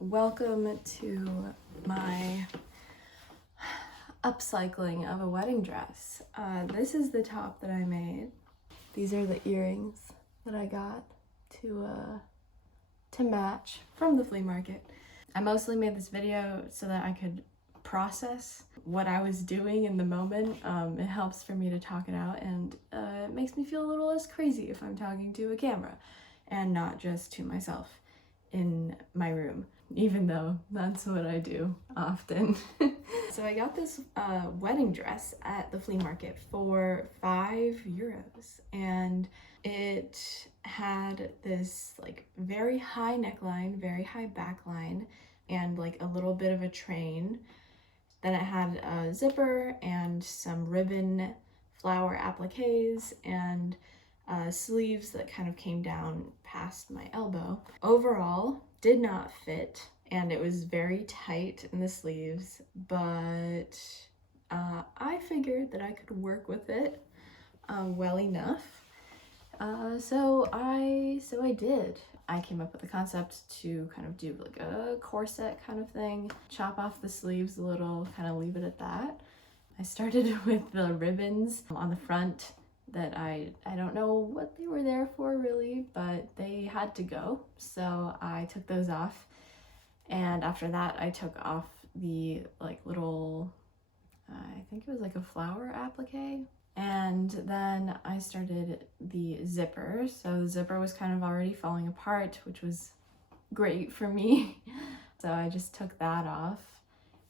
Welcome to my upcycling of a wedding dress. This is the top that I made. These are the earrings that I got to match from the flea market. I mostly made this video so that I could process what I was doing in the moment. It helps for me to talk it out, and it makes me feel a little less crazy if I'm talking to a camera and not just to myself in my room, even though that's what I do often. So I got this wedding dress at the flea market for €5, and it had this like very high neckline, very high back line, and like a little bit of a train. Then it had a zipper and some ribbon flower appliques and sleeves that kind of came down past my elbow. Overall, did not fit, and it was very tight in the sleeves, but I figured that I could work with it well enough. So I did. I came up with the concept to kind of do like a corset kind of thing, chop off the sleeves a little, kind of leave it at that. I started with the ribbons on the front that I don't know what they were there for really, but they had to go. So I took those off. And after that, I took off the like little, I think it was like a flower applique. And then I started the zipper. So the zipper was kind of already falling apart, which was great for me. So I just took that off,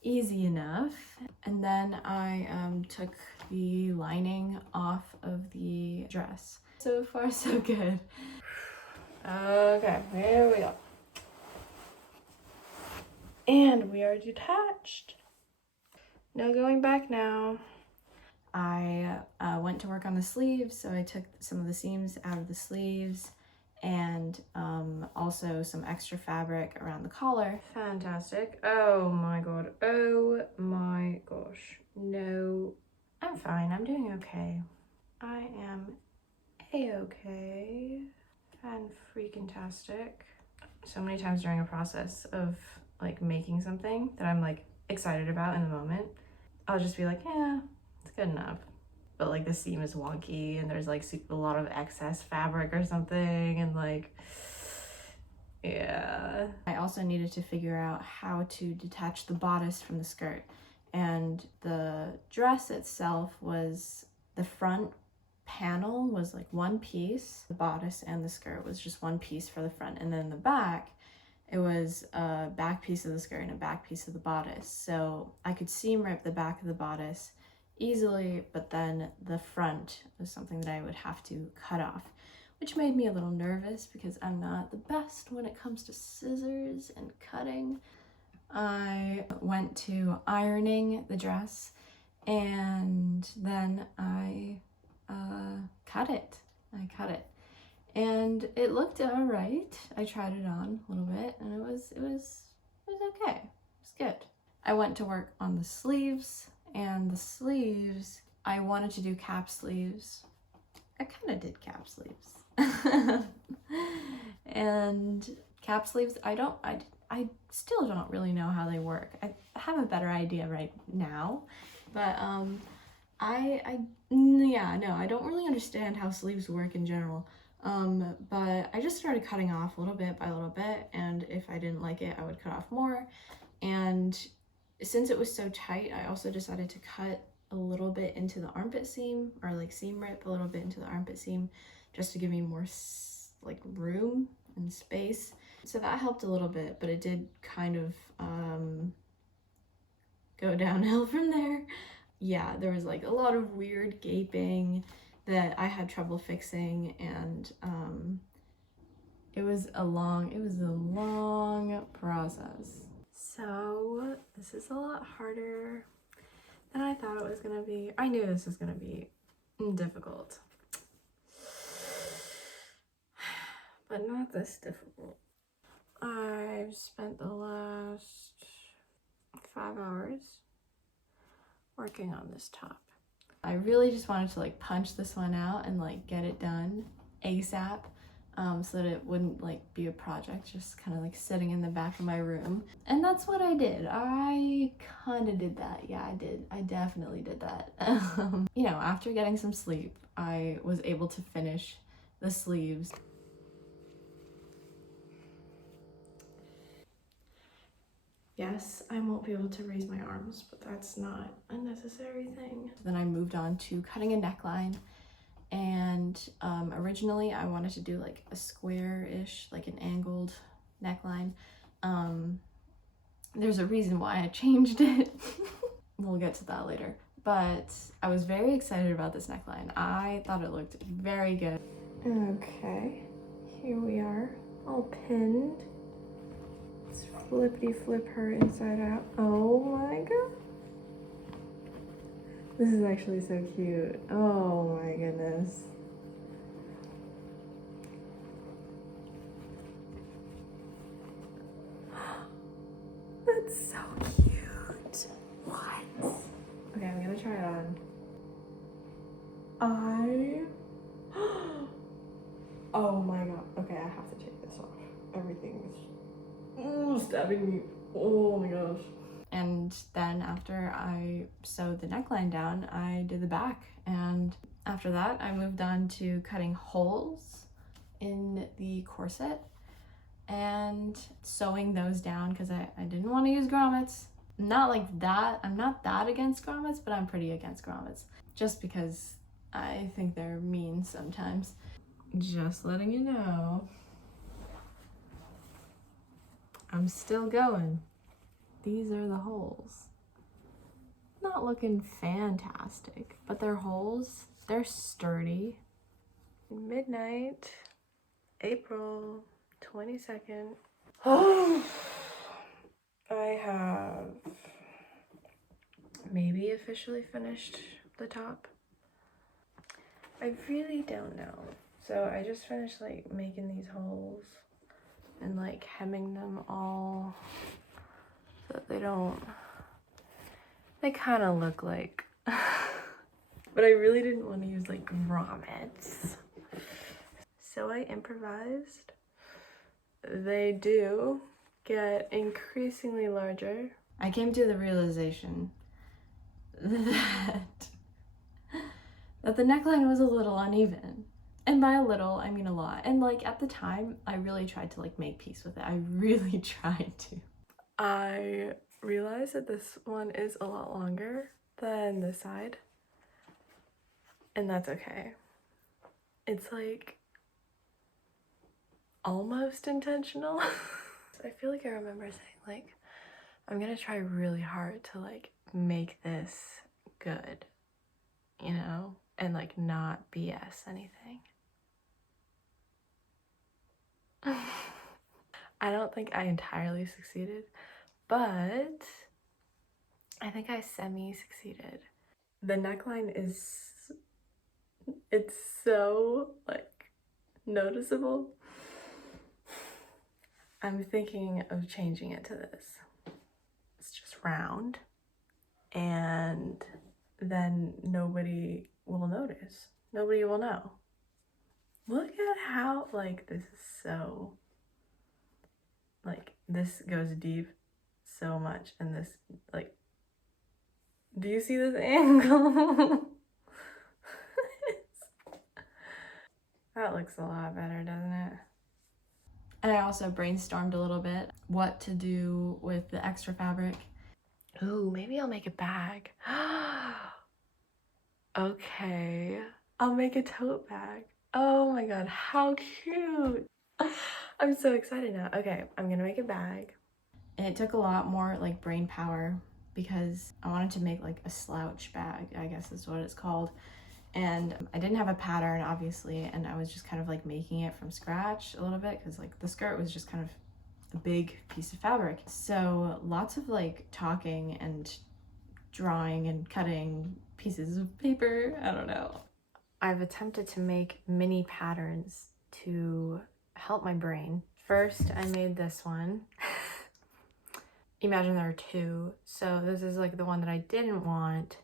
easy enough. And then I took the lining off of the dress. So far, so good. Okay, here we go. And we are detached. No going back now. I went to work on the sleeves, so I took some of the seams out of the sleeves and also some extra fabric around the collar. Fantastic. Oh my god. Oh my gosh. No. I'm fine. I'm doing okay. I am a-okay. Fan-freaking-tastic. So many times during a process of like making something that I'm like excited about in the moment, I'll just be like, yeah, it's good enough. But like the seam is wonky and there's like a lot of excess fabric or something, and like, yeah. I also needed to figure out how to detach the bodice from the skirt, and the dress itself was, the front panel was like one piece, the bodice and the skirt was just one piece for the front, and then the back, it was a back piece of the skirt and a back piece of the bodice. So I could seam rip the back of the bodice easily, but then the front was something that I would have to cut off, which made me a little nervous because I'm not the best when it comes to scissors and cutting. I went to ironing the dress, and then I cut it. And it looked all right. I tried it on a little bit, and it was okay. It was good. I went to work on the sleeves, and the sleeves, I wanted to do cap sleeves. I kind of did cap sleeves. And cap sleeves, I still don't really know how they work. I have a better idea right now, but I don't really understand how sleeves work in general. But I just started cutting off little bit by little bit, and if I didn't like it, I would cut off more. And since it was so tight, I also decided to cut a little bit into the armpit seam, or like seam rip a little bit into the armpit seam, just to give me more like room and space. So that helped a little bit, but it did kind of go downhill from there. Yeah, there was like a lot of weird gaping that I had trouble fixing, and it was a long process. So this is a lot harder than I thought it was gonna be. I knew this was gonna be difficult, but not this difficult. I've spent the last 5 hours working on this top. I really just wanted to like punch this one out and like get it done ASAP. so that it wouldn't like be a project, just kind of like sitting in the back of my room. And that's what I did. I kind of did that. Yeah, I did. I definitely did that. You know, after getting some sleep, I was able to finish the sleeves. Yes, I won't be able to raise my arms, but that's not a necessary thing. Then I moved on to cutting a neckline, and originally I wanted to do like a square-ish, like an angled neckline. There's a reason why I changed it. We'll get to that later. But I was very excited about this neckline. I thought it looked very good. Okay, here we are, all pinned. Flippity flip her inside out. Oh my god. This is actually so cute. Oh my goodness. That's so cute. What? Okay, I'm gonna try it on. Oh my god. Okay, I have to take this off. Everything is stabbing me. Oh my gosh. And then after I sewed the neckline down, I did the back. And after that, I moved on to cutting holes in the corset and sewing those down because I didn't want to use grommets. Not like that. I'm not that against grommets, but I'm pretty against grommets. Just because I think they're mean sometimes. Just letting you know. I'm still going. These are the holes. Not looking fantastic, but they're holes. They're sturdy. Midnight, April 22nd. Oh, I have maybe officially finished the top. I really don't know. So I just finished like making these holes and like hemming them all so that they kind of look like, but I really didn't want to use like grommets. So I improvised. They do get increasingly larger. I came to the realization that the neckline was a little uneven. And by a little, I mean a lot. And like at the time, I really tried to like make peace with it. I really tried to. I realized that this one is a lot longer than this side. And that's okay. It's like almost intentional. I feel like I remember saying like, I'm gonna try really hard to like make this good, you know, and like not BS anything. I don't think I entirely succeeded, but I think I semi-succeeded. The neckline it's so like noticeable. I'm thinking of changing it to this. It's just round, and then nobody will notice. Nobody will know. Look at how, like, this is so, like, this goes deep so much, and this, like, do you see this angle? That looks a lot better, doesn't it? And I also brainstormed a little bit what to do with the extra fabric. Ooh, maybe I'll make a bag. Okay, I'll make a tote bag. Oh my god, how cute! I'm so excited now. Okay, I'm gonna make a bag. And it took a lot more like brain power because I wanted to make like a slouch bag, I guess is what it's called. And I didn't have a pattern, obviously, and I was just kind of like making it from scratch a little bit because like the skirt was just kind of a big piece of fabric. So lots of like talking and drawing and cutting pieces of paper. I don't know. I've attempted to make mini patterns to help my brain. First, I made this one. Imagine there are two. So this is like the one that I didn't want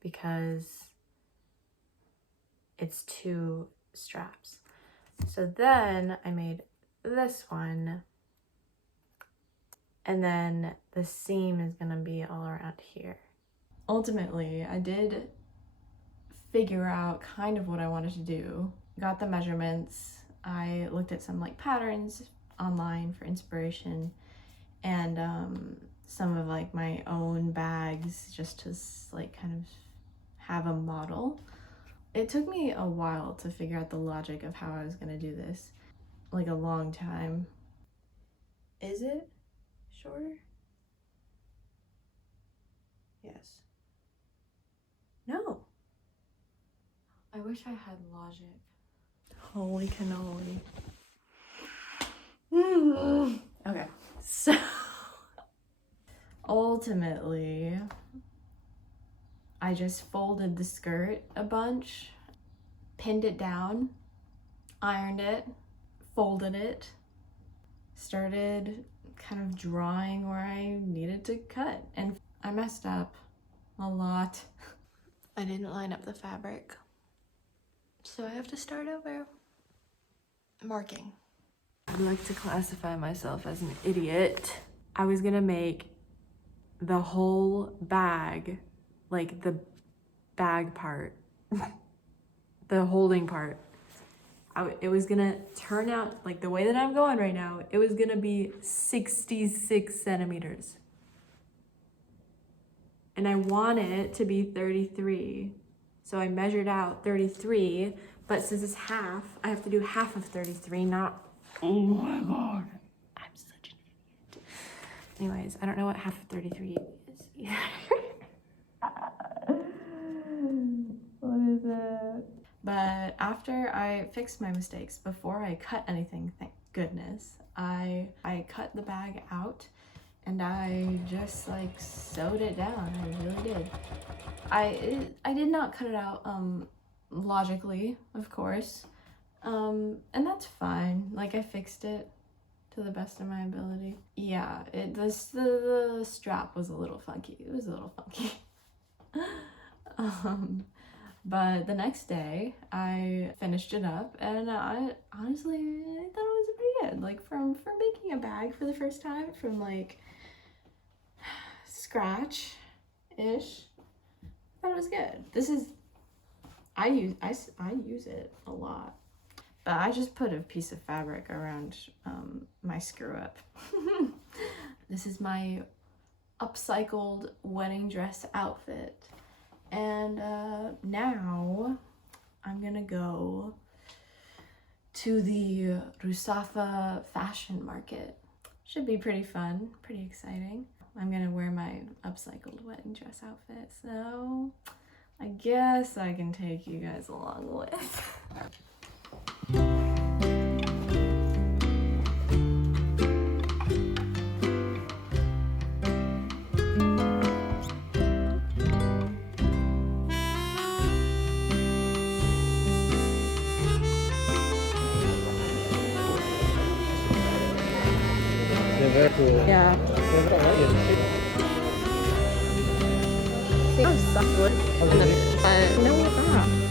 because it's two straps. So then I made this one, and then the seam is gonna be all around here. Ultimately, I did figure out kind of what I wanted to do. Got the measurements. I looked at some like patterns online for inspiration, and some of like my own bags just to like kind of have a model. It took me a while to figure out the logic of how I was gonna do this, like a long time. Is it shorter? Yes. No. I wish I had logic. Holy cannoli. Okay, so ultimately, I just folded the skirt a bunch, pinned it down, ironed it, folded it, started kind of drawing where I needed to cut, and I messed up a lot. I didn't line up the fabric, so I have to start over. Marking. I'd like to classify myself as an idiot. I was gonna make the whole bag, like the bag part, the holding part. It was gonna turn out like the way that I'm going right now. It was gonna be 66 centimeters. And I wanted it to be 33. So I measured out 33, but since it's half, I have to do half of 33, not, oh my God, I'm such an idiot. Anyways, I don't know what half of 33 is either. What is it? But after I fixed my mistakes, before I cut anything, thank goodness, I cut the bag out and I just like sewed it down. I really did. I did not cut it out logically, of course, and that's fine. Like, I fixed it to the best of my ability. Yeah, the strap was a little funky. It was a little funky. But the next day I finished it up, and I honestly thought it was pretty good. Like, from making a bag for the first time from like scratch ish, I thought it was good. This is, I use it a lot, but I just put a piece of fabric around my screw up. This is my upcycled wedding dress outfit. And now I'm gonna go to the Rusafa fashion market. Should be pretty fun, pretty exciting. I'm gonna wear my upcycled wedding dress outfit, so I guess I can take you guys along with. Very cool. Yeah. No, we're not.